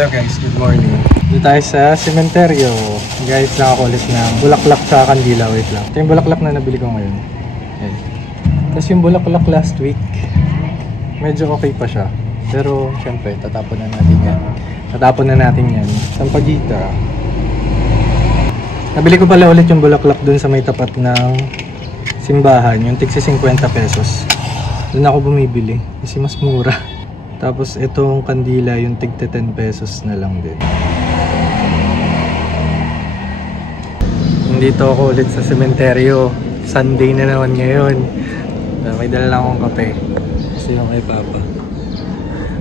Hello guys, good morning. Dito tayo sa sementeryo. Guys, nakakulit ng bulaklak sa kandila. Wait lang. Ito yung bulaklak na nabili ko ngayon. Ayan. Tapos yung bulaklak last week, medyo okay pa siya. Pero syempre, tatapon na natin yan. Tatapon na natin yan. Sampagita. Nabili ko pala ulit yung bulaklak dun sa may tapat ng simbahan. Yung tigsi 50 pesos. Doon ako bumibili kasi mas mura. Tapos itong kandila, yung tigte 10 pesos na lang din. Nandito ako ulit sa sementeryo. Sunday na naman ngayon. May dala lang akong kape. Kasi yung kay Papa.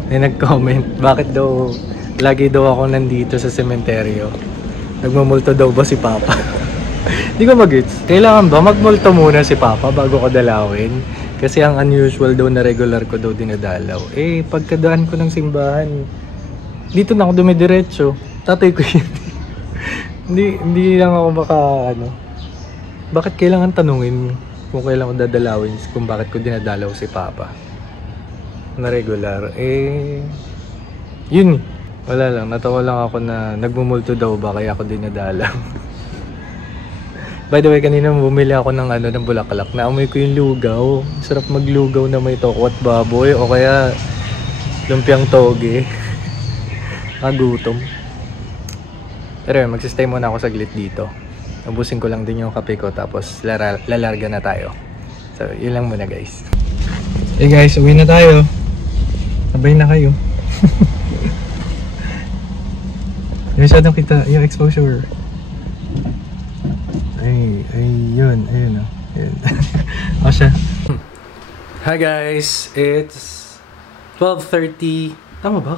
May nag-comment, bakit daw lagi daw ako nandito sa sementeryo? Nagmumulto daw ba si Papa? Hindi ko mag-gets. Kailangan ba magmulto muna si Papa bago ko dalawin? Kasi ang unusual daw na regular ko daw dinadalaw. Eh, pagkadaan ko ng simbahan, dito na ako dumidiretso. Tatay ko yun. hindi lang ako bakit kailangan tanungin kung kailan ko dadalawin, kung bakit ko dinadalaw si Papa na regular. Eh, yun. Wala lang. Natawa lang ako na nagmumulto daw ba kaya ako dinadalaw. By the way, kanina bumili ako ng ng bulaklak. Naamoy ko yung lugaw. Sarap maglugaw na may toko at baboy o kaya lumpiang toge. Nagutom. Pero magsistay muna ako saglit dito. Ubusin ko lang din yung kape ko tapos lalarga na tayo. So, yun lang muna guys. Hey guys, uwi na tayo. Sabay na kayo. Masyadong kita yung exposure. Ayun o. O siya. Hi guys, it's 12:30. Tama ba?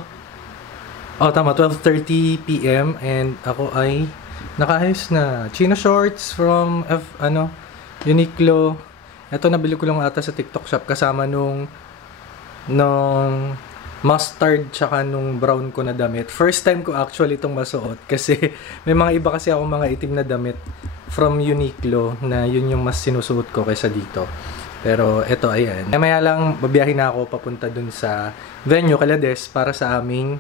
Oh, tama, 12:30 PM and ako ay nakaayos na. Chino shorts from Uniqlo. Ito nabili ko lang ata sa TikTok shop kasama nung mustard tsaka nung brown ko na damit. First time ko actually itong masuot kasi may mga iba kasi ako mga itim na damit from Uniqlo na yun yung mas sinusuot ko kaysa dito. Pero eto, ayan. Maya lang babiyahin na ako papunta dun sa venue, Calades, para sa aming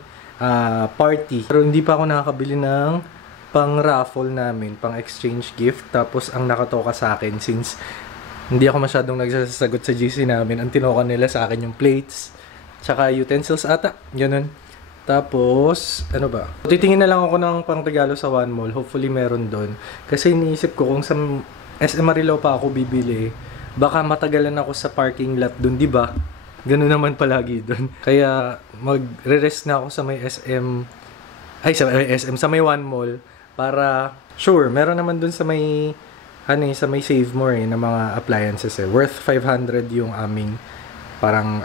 party. Pero hindi pa ako nakakabili ng pang raffle namin, pang exchange gift. Tapos ang nakatoka sa akin, since hindi ako masyadong nagsasagot sa GC namin, ang tinoka nila sa akin yung plates tsaka utensils ata, ganun. Tapos, ano ba? Titingin na lang ako ng pangregalo sa One Mall. Hopefully meron doon. Kasi iniisip ko kung sa SM Marilao pa ako bibili, baka matagalan ako sa parking lot doon, di ba? Ganun naman palagi doon. Kaya magre-rest na ako sa may SM, sa may One Mall para sure, meron naman doon sa may sa may Save More na mga appliances worth 500 yung aming parang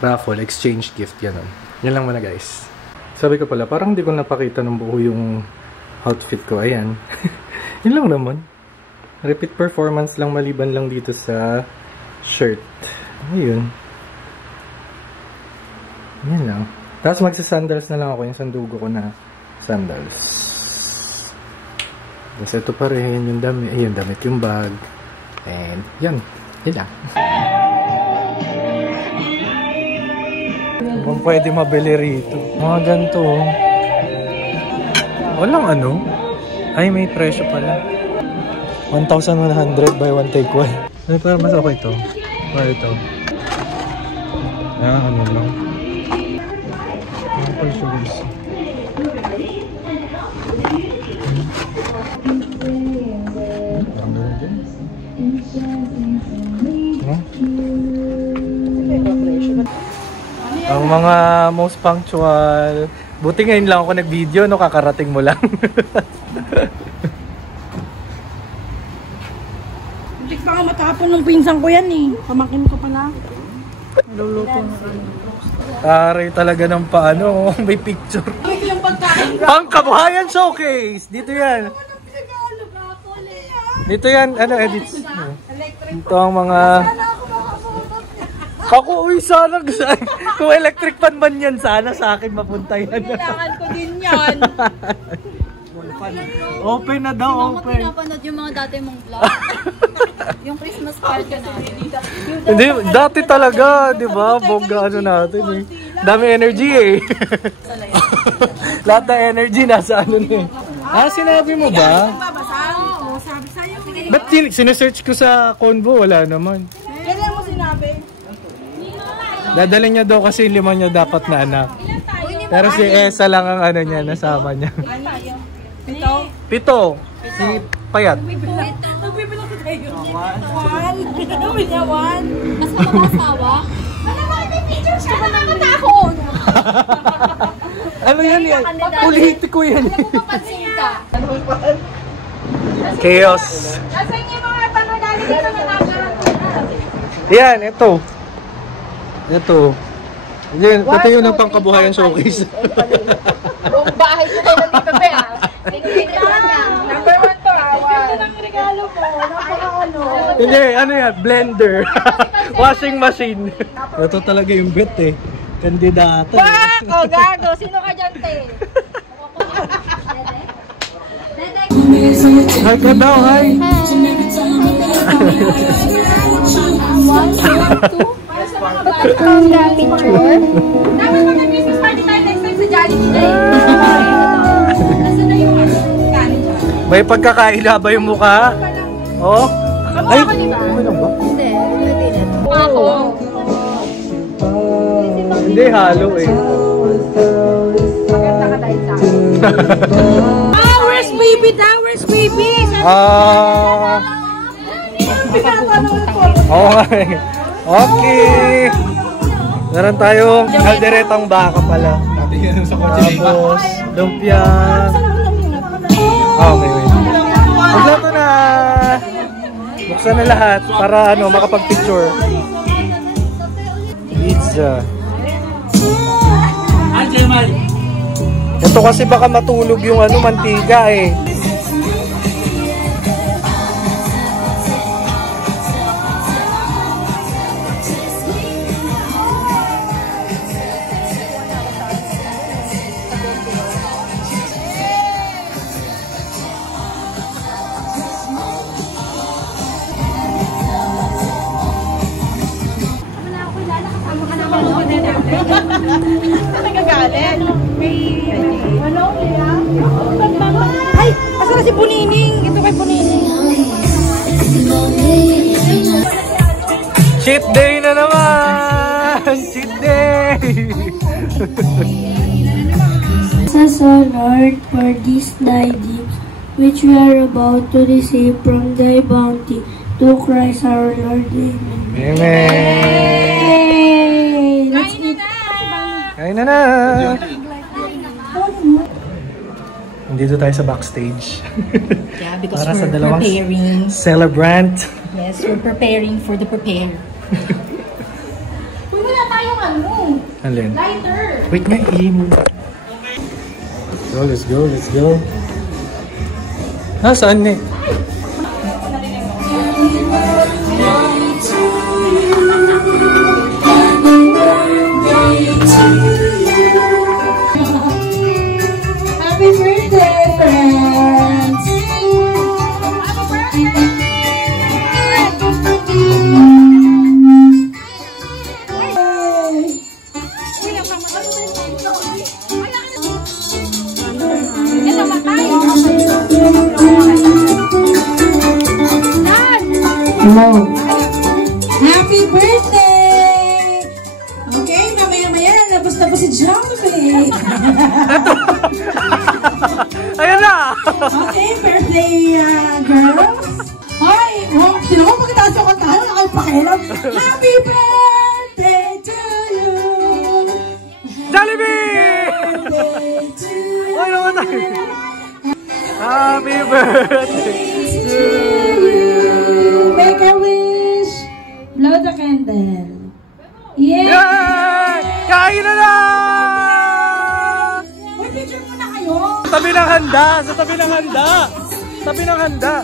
raffle, exchange gift, gano'n. Yan lang muna guys. Sabi ko pala, parang hindi ko napakita ng buo yung outfit ko. Ayan. Yan lang naman. Repeat performance lang maliban lang dito sa shirt. Ayun. Yan lang. Tapos magsasandals na lang ako, yung sandugo ko na sandals. Tapos ito pa rin yung damit. Ayun, damit yung bag. And yan. Yan lang. Kung pwede mabili rito. Mga ganito. Walang Ay, may presyo pala. 1,100 buy one take one. Ay, parang mas okay ito. Para ito. Ayan, lang. Ano presyo guys? Ano dyan? Ang mga most punctual. Buti ngayon lang ako nag-video, kakarating mo lang. Hindi pa nga matapon ng pinsan ko yan eh. Pamakin ko pala. Naluluto na Taray talaga ng paano, may picture. Pang kabuhayan showcase! Dito yan. Dito yan, edits. Ito ang mga... Ako, sana kung electric fan man yan, sana sa akin mapunta yan. Kailangan ko din yan. Open na daw, open. Hindi mo pinapanood yung mga dati mong vlog. Yung Christmas party na. Hindi, dati talaga, di ba? Bongga natin eh. Dami energy eh. Lahat ng energy nasa ano na eh. Ah, sinabi mo ba? Oo, sabi sa'yo. Ba't sinesearch ko sa Convo? Wala naman. Kailan mo sinabi? Dadala niya daw kasi 5 niya dapat na anak. Pero si Esa lang ang ano niya, nasama niya. Pito. Si Payat. Nagbibilang ko tayo. 1. Gawin niya 1. Mas makasawa? Ano ba? May pictures ka na nakakatakot! Ano yan yan? Politiko yan. Alam mo mapansin ka? Chaos. Nasaan yung mga tanong namin dito na nakakatakot? Yan, ito. Ito. Yan, ito yun ang pangkabuhayan showcase. Buong bahay ko kayo nandito ba ah? Number 1 to ah. Ganda ng regalo mo. Napaka-ano. Hindi, ano yan? Blender. Washing machine. Ito talaga yung bet eh. Kandidata. Wak! O gago! Sino ka dyan, te? Hi ka daw, hi. 1, 2, 3. Bakit ka na picture? Dapat mag-Christmas party tayo next time sa Jollibee Day. Nasaan na yung kanin siya? May pagkakaila ba yung mukha? Oh? Kamukha ko, di ba? Ano lang ba? Hindi. Mukha ko. Hindi, halo eh. Maganda ka dahil sa akin. Where's baby daw? Where's baby? Oo nga eh. Okay. Meron tayong kalderetang baka pala. Tapos, lumpia. Oh, may wait. Magluto na! Buksan na lahat para ano, makapag-picture. Pizza. Ito kasi baka matulog yung ano, mantika eh. Nagagalit. Ano? Ay! Asa na si Punining? Ito kay Punining. Cheat day na naman! Cheat day! Thank us, O Lord, for this thy gifts, which we are about to receive from thy bounty, through Christ our Lord. Amen. Amen! Let's eat. Kain na na! Nandito tayo sa backstage. Yeah, because Para sa we're dalawang preparing. celebrant. Yes, we're preparing for the prepare. Uy, wala tayong ano. Alin? Lighter. Wait, may imo. Let's go, let's go. Saan eh? Happy birthday, friends! Hello. Happy birthday! Okay, mamaya-maya lalabas na po si Jollibee. Ayan na! Okay, birthday girls. Hi! Oh, sino ko pagkataas yung kantahan? Wala kayong pakialam. Happy birthday to you! Jollibee! Birthday to you! Ay, naman tayo! Happy birthday to you! Make a wish! Blow the candle. Yeah! Yay! Kain na na! Uy, picture muna kayo! Tabi ng handa! Sa tabi ng handa! Tabi ng handa!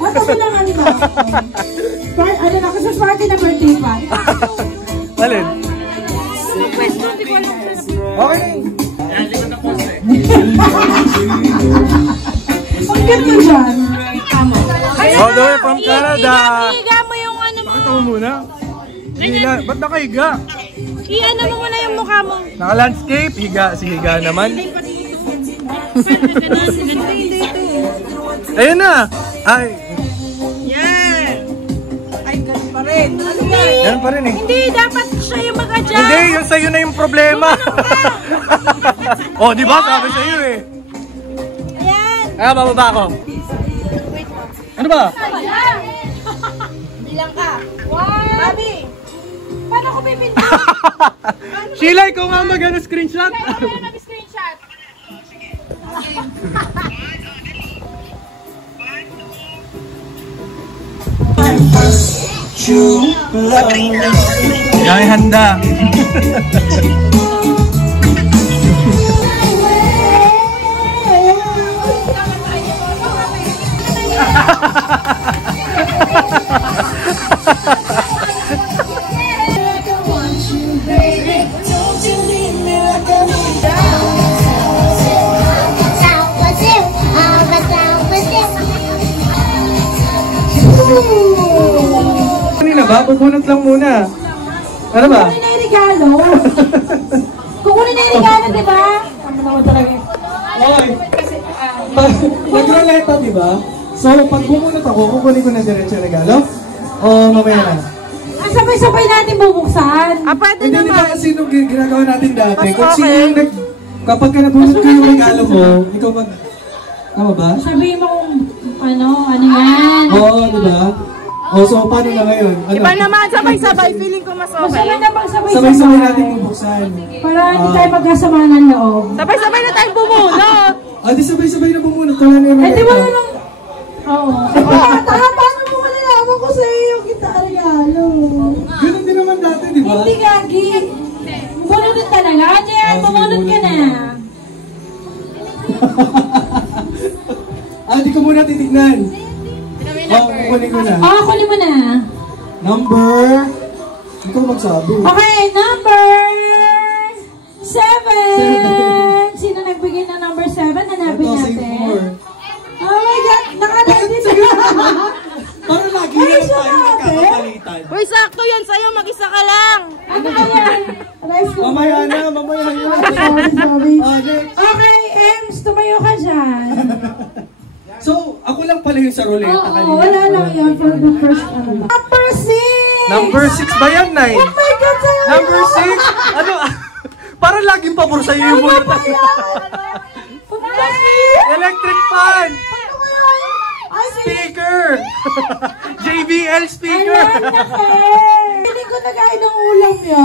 Ano ba lang ano ba? Ano na, Christmas party na birthday pa. Alin? Pwesto, di ko alam. Okay. Ang ganda dyan. All the way from Canada! Higa mo yung ano mo. Pakita mo muna. Hila. Ba't nakahiga? Iyan mo muna yung mukha mo. Naka-landscape, higa. Si higa naman. Ayun na! Ay! Yan! Ay, ganun pa rin. Yan pa rin eh. Hindi, dapat siya yung mag-adjust. Hindi, yung sa'yo na yung problema. Oh, di ba? Sabi sa'yo eh. Ayan. Kaya bababa ako. Ano ba? Bilang ka. One. Babi. Paano ko pipinto? Sheila, ikaw nga mag-screenshot. Kaya mag-screenshot. Yan, handa. Kanina ba? Pabunot lang muna. Ano ba? Kukunin na yung regalo. Kukunin na yung regalo, di ba? Tama naman talaga. Okay. Nagroleta, di ba? So, pag bumunot ako, kukunin ko na diretso yung regalo? O mamaya na? Sabay-sabay natin bubuksan. Pwede Hindi, di ba naman. kasi nung ginagawa natin dati, Mas kung sino okay. yung kapag ka nabunot ko yung regalo mo, ikaw mag... Tama ba? Sabihin mo kung ano yan. Oo, di ba? O, so paano na ngayon? Ano? Iba naman, sabay-sabay. Feeling ko mas okay. Sabay na bang Sabay-sabay natin bubuksan. Para hindi tayo magkasama ng loob. Sabay-sabay na tayong bumunot. Ah, di sabay-sabay na bumunot. Wala na yung Eh, di regalo. wala lang. Oo. Paano mo malalaman ko sa iyo yung kita regalo? Ganun din naman dati, di ba? Hindi, Gagi. Bumunod din talaga. Jen, bumunod ka na. Ah, di ko muna titignan. Oh, kukunin ko na. Kunin mo na. Number... Ikaw magsabi. Okay, number 7. Sino nagbigay ng number 7? Hanapin Ito, save natin. more. Oh my God! Naka-edit Para lagi Ay, na lang siya tayo natin. nagkakapalitan. Uy, sakto yan sa'yo. Mag-isa ka lang. Ano kaya? Rice cooker. Mamaya na. Sorry. Ah, next. Okay, Ems, tumayo ka dyan. So, ako lang pala yung sa ruleta Oo, kanina. wala lang yun for the first ano. Number 6! Number 6 ba yan, Nay? Oh my God, sa'yo! Number 6? Ano? Para laging pabor sa'yo yung Ano bunot. ba yan? Electric fan! Ano kaya? Ay, Speaker! JBL speaker! alam na ka! Piling ko nagkain ng ulam niya.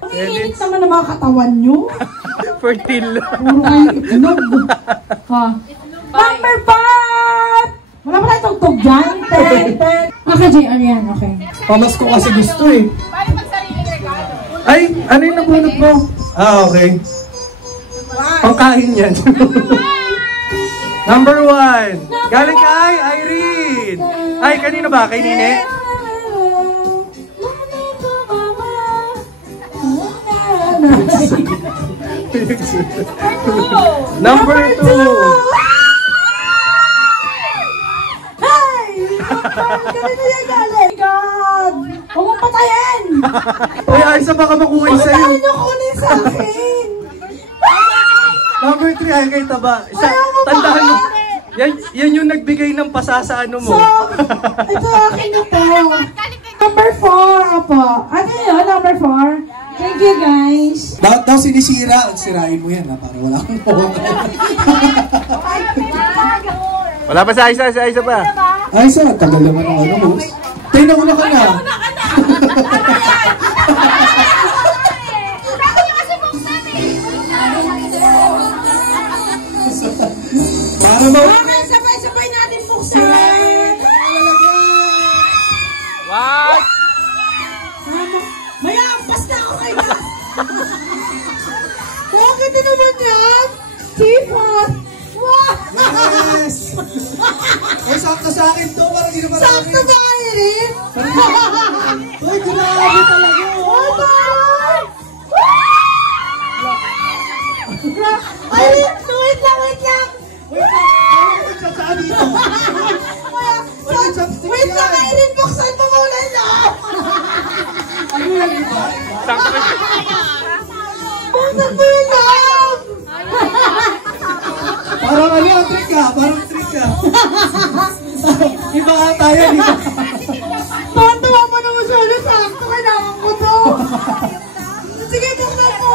Ang iinit naman ng mga katawan niyo. Fertil. Puro kayo itlog. Ha? Number 5! Wala pa na tugtog dyan. 10. Okay, JR yan. Okay. Pamas ko kasi gusto eh. Paano pag sariling regalo? Ay, ano yung nabunot mo? Ah, okay. Pangkain yan. Number 1. Galing kay Irene. Ay, kanino ba? Kay Nine? Number 2. Hey! Galing na yan, galing! God! Huwag mong patayin! Ay, Aisa, baka makuha Huwag sa'yo. tayo niyo kunin sa akin! Number 3, ay kay Taba. Ayaw mo ba? Tandaan mo. Yan yung nagbigay ng pasa sa ano mo. So, ito akin na to. Number 4, apo. Ano yun? Number 4? Thank you, guys. Daw sinisira. Sirain mo yan, ha? Para wala akong hawakan. Wala pa sa isa pa. Aisa, tagal naman ang ano, boss. Tayo na una ka na. Para ba? Okay, sabay-sabay natin buksan. What? May ampas na ako kayo. Bakit na naman yan? Teapot. Wow! Yes! Ay, sakto sa akin to. Parang hindi naman Sakto ba kayo rin? Ay, grabe talaga. Oh, my! Ay, wait lang. Wait lang. Ano ko sasaan dito? Wait, Wait lang, Irene, buksan mo muna na. Ano Pusan mo yun, ma'am! Parang ano, trick ka. Parang trick ka. Iba ka tayo, iba. Tuwa mo naman siya. Sakto, kailangan ko to. Sige, buksan mo.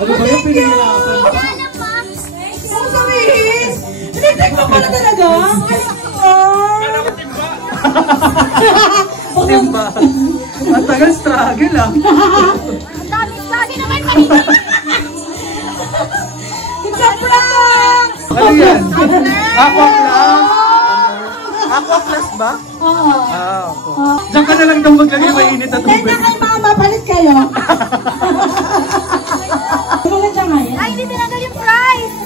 Ano ba yung pinahirapan? Ano sabihin? Hindi ko pala talaga. Timba. Ang tagal struggle ah. Dami naman kanina. It's a prank! Ano yan? Aqua Plus? Aqua Plus ba? Oo. Opo. Diyan ka na lang daw maglagay mainit na Kaya tubig. na kay mama, palit kayo. Maganda nga yan. Ay, hindi tinanggal yung price.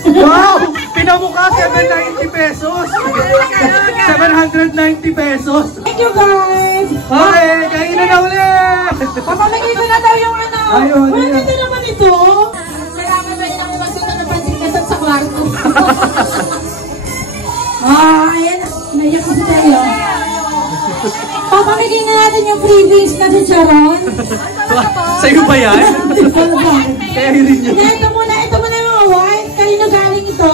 Wow! Pinamukha 790 pesos! 790 pesos! Thank you guys! Okay, kainan na ulit! Papalagay ko na daw yung ano. Ayun, Wala ayun. ganda naman ito. Salamat ba yung magsunod na pansin sa kwarto? Ayan. Naiyak ko si Tayo. Papamigay na natin yung freebies na si Charon. Sa'yo ba yan? Kaya rin yun. Ito muna yung mga wine. Kanino galing ito?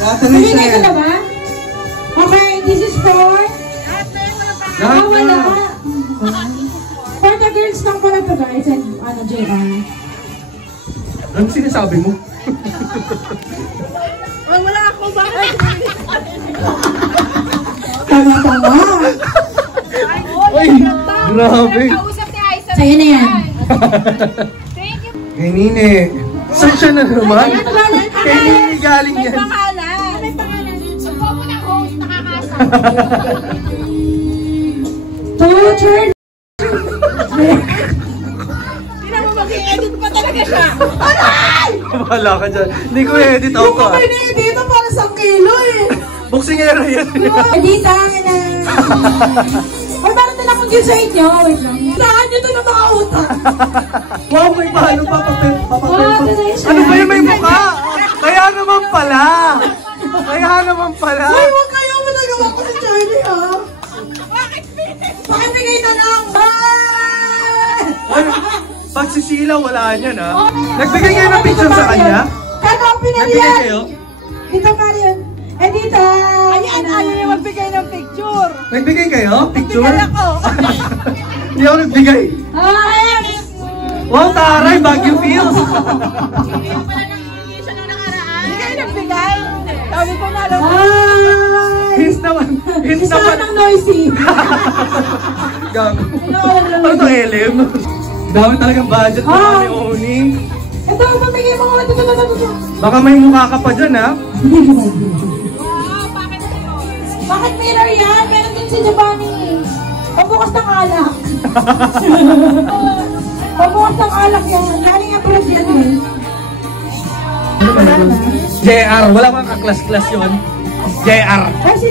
Natalis na Pamigay ko yan. na ba? Okay, this is for... Lahat wala. na. For the girls lang pala to guys. And ano, JR. Ano sinasabi mo? Wala ako. Bakit? Tama-tama. Ay, grabe. Kausap ni Aiza. Sa'yo na yan. Thank you. Kay Nine. Saan siya na naman? Kay Nine galing May yan. pangalan. May pangalan. Subo ko ng host. Nakakasa. Torture. Hindi na mo mag-i-edit pa talaga siya. Wala ka dyan. Hindi ko edit Yung ako ah. kamay na yun dito para sa kilo eh. Boksingero yan. Dito na. Ay, parang nalakot yun sa inyo. Wait lang. Saan nyo ito ng mga utak? Wow, may paano pa papel. Wow, tuloy siya. Ano ba yung may mukha? Kaya naman pala. Kaya naman pala. Ay, huwag kayo managawa ko si Charlie ha. Pakibigay na lang. Ay, pagsisila, wala niyan ha. Nagbigay kayo ng picture sa kanya? Kakapin na Nagbigay yan. kayo? Dito, Marion. Eh, dito. Ayan, ayaw niya magbigay ng picture. Nagbigay kayo? Picture? Nagbigay ako. Hindi ako nagbigay. Ay! Wow, taray, Baguio Feels. Hindi kayo nagbigay. Sabi ko na lang. Ay! Hints naman. Hints Isa naman. ng noisy. Gago. Ano to, LM? Dami talagang budget na kami, Oni. Ito, mamigay mo. Ito. Baka may mukha ka pa dyan, ha? Bakit mirror yan? Meron din si Giovanni. Pabukas ng alak. Pabukas ng alak yan. Galing ang tulad yan eh. Ano ba yun? JR. Wala bang kaklas-klas yun? JR. Kasi,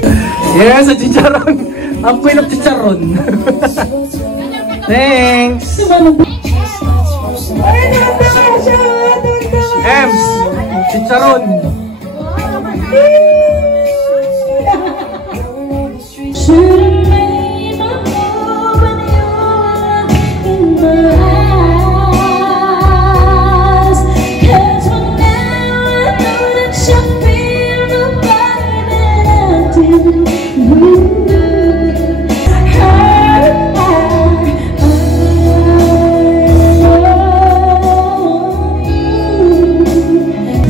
Yes, sa chicharon. Ang queen of chicharon. Thanks. ay, nabaka siya. Ems. Chicharon. Should've made my move when you were in my eyes. 'Cause now I know that you feel the burn that I did.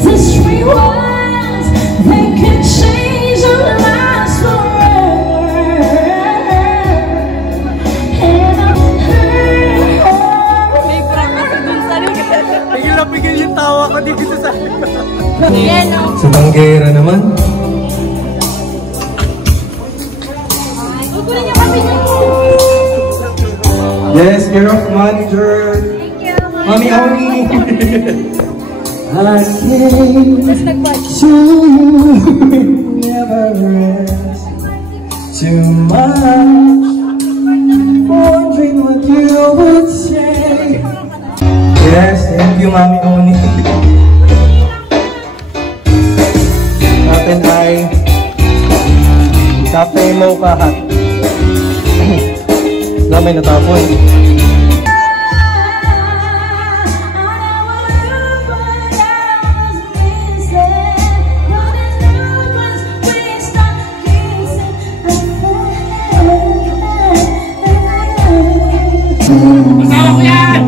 This rewind, they can change our lives forever. And Pigil na pigil yung tawa ko dito sa Yan o. Sa Banggera naman. Kukunin niyo kami niyo. Yes, care of manager. Thank you. Mami Oni. I came to never rest too much, wondering what you would say. Yes, thank you, Mami Oni. Sa atin ay Cafe Mocha Hut. Na may natapon. Kasama ko yan!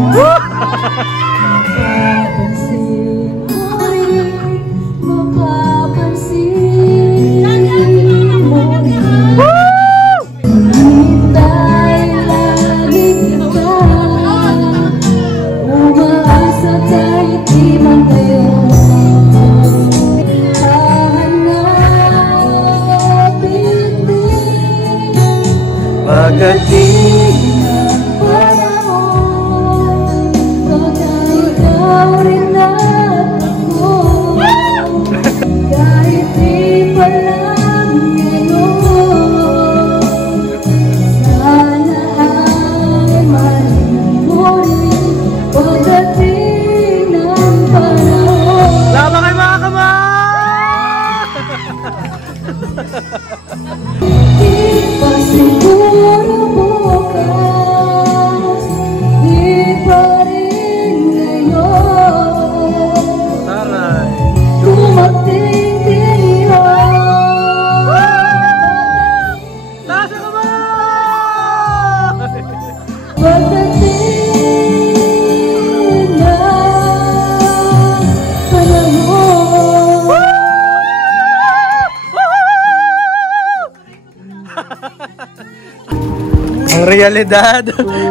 Ang realidad,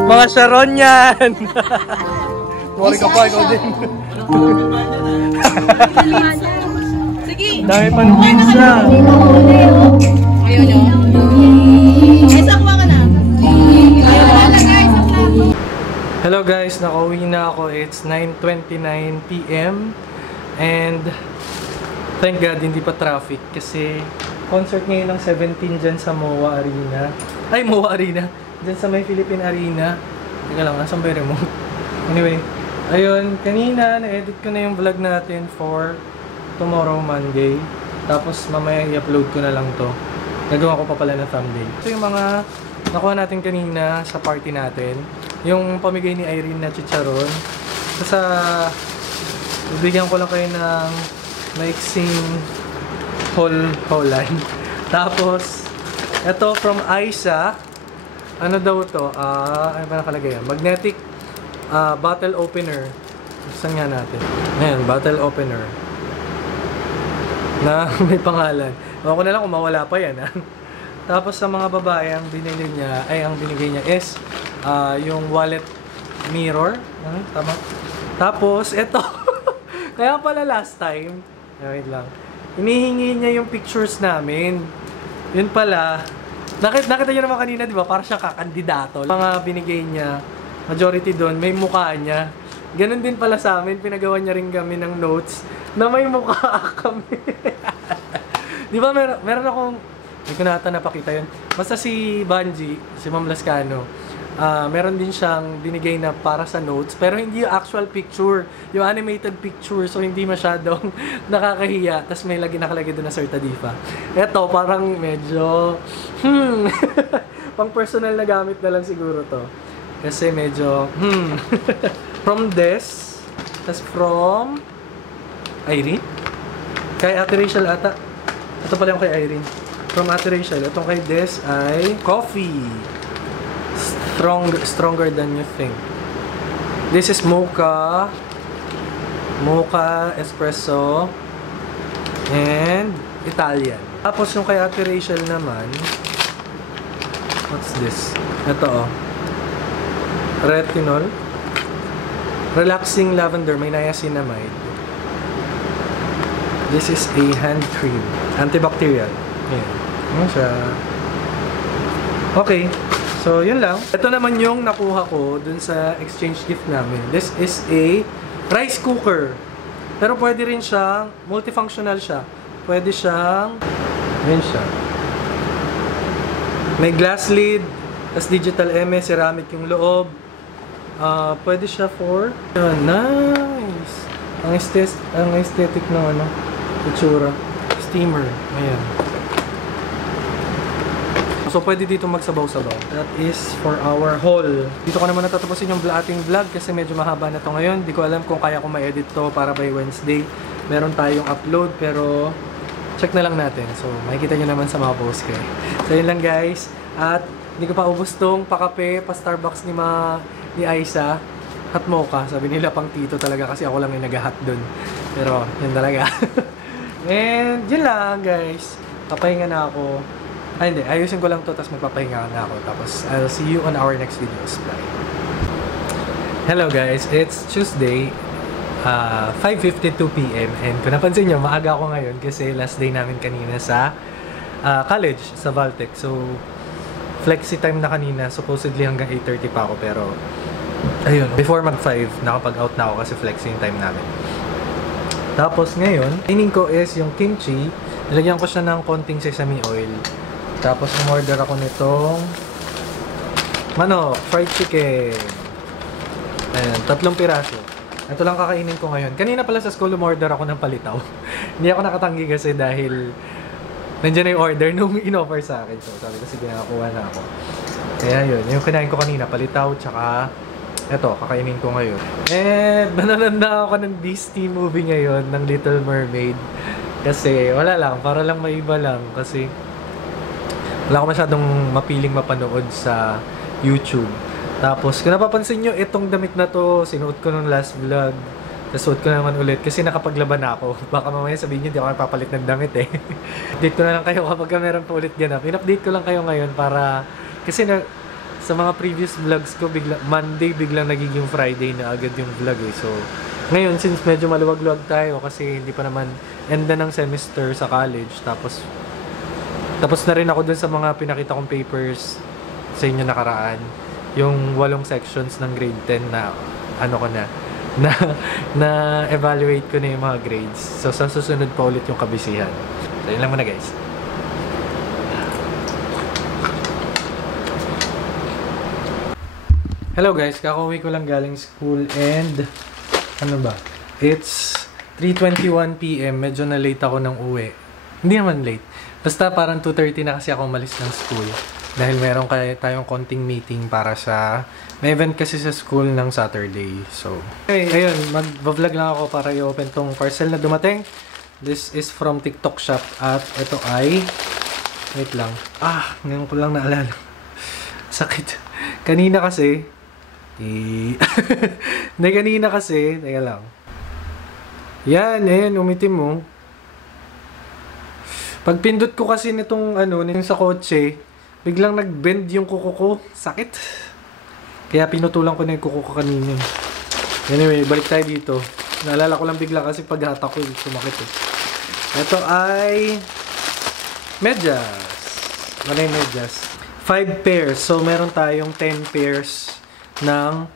mga Sharon yan. Sorry ka pa, ikaw din. Sige! Dami pa ng pizza. Ayaw nyo? Isa kuha ka na. Hello guys, nakauwi na ako. It's 9:29 PM and thank God hindi pa traffic kasi concert ngayon ng 17 dyan sa MOA Arena. Ay, MOA Arena. Dyan sa may Philippine Arena. Teka lang, nasan ba yung remote? Anyway, ayun, kanina na-edit ko na yung vlog natin for tomorrow Monday. Tapos mamaya i-upload ko na lang to. Nagawa ko pa pala na thumbnail. Ito yung mga nakuha natin kanina sa party natin. Yung pamigay ni Irene na chicharon. Sa bibigyan ko lang kayo ng maiksing Holland. Tapos ito from Aisa. Ano daw to? Ano ba nakalagay yan? Magnetic bottle opener. Saan nga natin? Ayan, bottle opener. Na may pangalan. Ako na lang kung mawala pa yan. Tapos sa mga babae, ang binigay niya is yung wallet mirror. Tama? Tapos, ito. Kaya pala last time, wait lang. Hinihingi niya yung pictures namin. Yun pala. Nakita niyo naman kanina, di ba? Para siya kakandidato. Mga binigay niya, majority doon, may mukha niya. Ganon din pala sa amin. Pinagawa niya rin kami ng notes na may mukha kami. Di ba? Meron akong, hindi ko na ata napakita yun. Basta si Banji, si Ma'am Lascano, meron din siyang binigay na para sa notes, pero hindi yung actual picture, yung animated picture, so hindi masyadong nakakahiya. Tapos may nakalagay doon na Sir Tadifa. Eto, parang medyo, pang personal na gamit na lang siguro to. Kasi medyo, from Des, tapos from Irene? Kay Ate Rachel ata. Ito pala yung kay Irene. From Ate Rachel. Itong kay Des ay coffee. Stronger than you think. This is mocha espresso and Italian. Tapos yung kay Ate Rachel naman, what's this? Ito retinol, relaxing lavender, may niacinamide. This is a hand cream, antibacterial. Ayan. Ano siya? Okay. So, yun lang. Ito naman yung nakuha ko dun sa exchange gift namin. This is a rice cooker. Pero pwede rin siyang, multifunctional siya. Pwede siyang, yun siya. May glass lid, tas digital ceramic yung loob. Pwede siya for, nice! Ang aesthetic ng itsura. Steamer. Ayan. So, pwede dito magsabaw-sabaw. That is for our haul. Dito ko naman natatapusin yung ating vlog kasi medyo mahaba na to ngayon. Di ko alam kung kaya ko ma-edit to para by Wednesday. Meron tayong upload pero check na lang natin. So, makikita nyo naman sa mga post ko. So, yun lang guys. At hindi ko pa ubos tong pakape, pa Starbucks ni Aisa. Hot mocha. Sabi nila pang tito talaga kasi ako lang yung nag-hot dun. Pero, yun talaga. And, yun lang guys. Papahinga na ako. Ay, hindi. Ayusin ko lang to, tapos magpapahinga na ako. Tapos, I'll see you on our next videos. Bye. Hello guys. It's Tuesday. 5:52 PM and kung napansin nyo, maaga ako ngayon kasi last day namin kanina sa college, sa Valtech. So, flexi time na kanina. Supposedly hanggang 8:30 pa ako pero ayun, before mag-5, nakapag-out na ako kasi flexi yung time namin. Tapos ngayon, training ko is yung kimchi. Nilagyan ko siya ng konting sesame oil. Tapos umorder ako nitong manok, fried chicken. Ayan, 3 piraso. Ito lang kakainin ko ngayon. Kanina pala sa school, umorder ako ng palitaw. Hindi ako nakatanggi kasi dahil nandiyan na yung order nung in-offer sa akin. So, sabi ko, sige, nakakuha na ako. Kaya yun. Yung kinain ko kanina, palitaw, tsaka ito, kakainin ko ngayon. And nanonood na ako ng Disney movie ngayon, ng Little Mermaid. Kasi, wala lang. Para lang maiba lang. Kasi, wala ko masyadong mapiling mapanood sa YouTube. Tapos, kung napapansin nyo, itong damit na to, sinuot ko nung last vlog. Tapos, suot ko naman ulit kasi nakapaglaban na ako. Baka mamaya sabihin nyo, di ako nagpapalit ng damit eh. Update ko na lang kayo kapag meron pa ulit ganap. In-update ko lang kayo ngayon para, kasi sa mga previous vlogs ko, Monday biglang nagiging Friday na agad yung vlog eh. So, ngayon, since medyo maluwag-luwag tayo kasi hindi pa naman end na ng semester sa college. Tapos na rin ako dun sa mga pinakita kong papers sa inyo nakaraan. Yung 8 sections ng grade 10 na ano ko na evaluate ko na yung mga grades. So, sa susunod pa ulit yung kabisihan. So, yun lang muna guys. Hello guys, kakauwi ko lang galing school and ano ba? It's 3:21 PM. Medyo na late ako ng uwi. Hindi naman late. Basta parang 2:30 na kasi ako umalis ng school. Dahil meron tayong konting meeting para sa may event kasi sa school ng Saturday. So, okay, ayun, mag-vlog lang ako para i-open tong parcel na dumating. This is from TikTok shop at ito ay wait lang. Ngayon ko lang naalala. Sakit. Kanina kasi teka lang. Yan, ayan, umitim mo. Pag pindot ko kasi nitong nitong sa kotse, biglang nag-bend yung kuko ko. Sakit. Kaya pinutulan ko na yung kuko ko kanina. Anyway, balik tayo dito. Naalala ko lang bigla kasi pag-hatak ko, sumakit eh. Ito ay medyas. Ano yung medyas? 5 pairs. So, meron tayong 10 pairs ng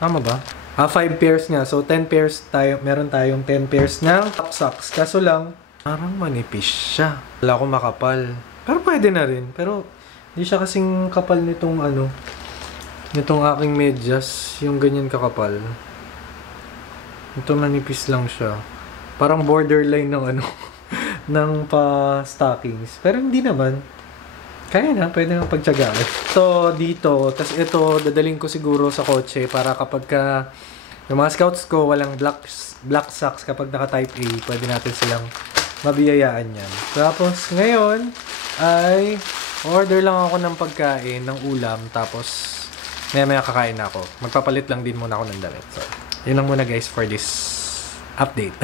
tama ba? 5 pairs nga. So, 10 pairs tayo. Meron tayong 10 pairs ng top socks. Kaso lang, parang manipis siya. Wala ko makapal. Pero pwede na rin. Pero, hindi siya kasing kapal nitong nitong aking medyas. Yung ganyan kakapal. Ito manipis lang siya. Parang borderline ng ng pa-stockings. Pero hindi naman. Kaya na, pwede nang pagtsagaan. So, dito. Tapos ito, dadaling ko siguro sa kotse para kapag yung mga scouts ko, walang black socks kapag naka-type A, pwede natin silang mabiyayaan yan. Tapos, ngayon, ay order lang ako ng pagkain, ng ulam, tapos maya kakain na ako. Magpapalit lang din muna ako ng damit. So, yun lang muna guys for this update.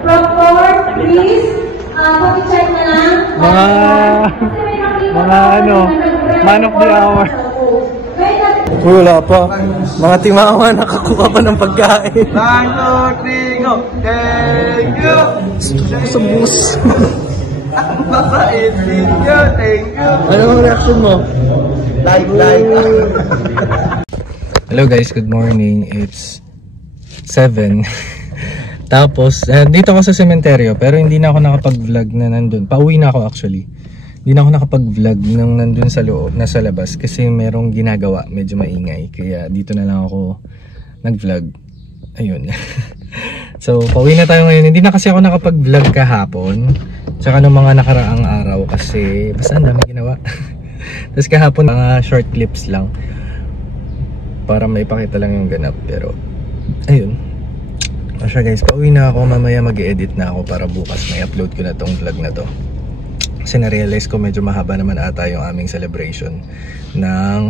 From 4, please, pag-check na lang Mga ano, man of the hour. Wala pa. Mga timawa, nakakuha pa ng pagkain. 1, 2, 3, go! Thank you! Gusto ko sa bus. Ang mabait ninyo, thank you! Anong reaction mo? Like. Hello guys, good morning. It's 7. Tapos, dito ako sa sementeryo, pero hindi na ako nakapag-vlog na nandun. Pauwi na ako actually. Hindi na ako nakapag-vlog nang nandun sa loob, nasa labas, kasi merong ginagawa, medyo maingay. Kaya dito na lang ako nag-vlog. Ayun. So, pauwi na tayo ngayon. Hindi na kasi ako nakapag-vlog kahapon. Tsaka ng mga nakaraang araw kasi basta ang dami ginawa. Tapos kahapon, mga short clips lang. Para maipakita lang yung ganap. Pero, ayun. O siya guys, pauwi na ako. Mamaya mag-edit na ako para bukas may upload ko na tong vlog na to. Kasi na-realize ko medyo mahaba naman ata yung aming celebration ng...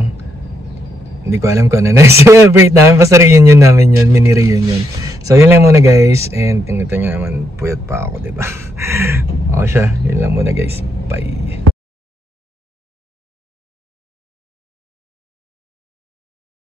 Hindi ko alam kung ano na-celebrate namin. Basta reunion namin yun, mini reunion. So yun lang muna guys. And tingnan nyo naman, puyat pa ako, diba? O siya, yun lang muna guys. Bye!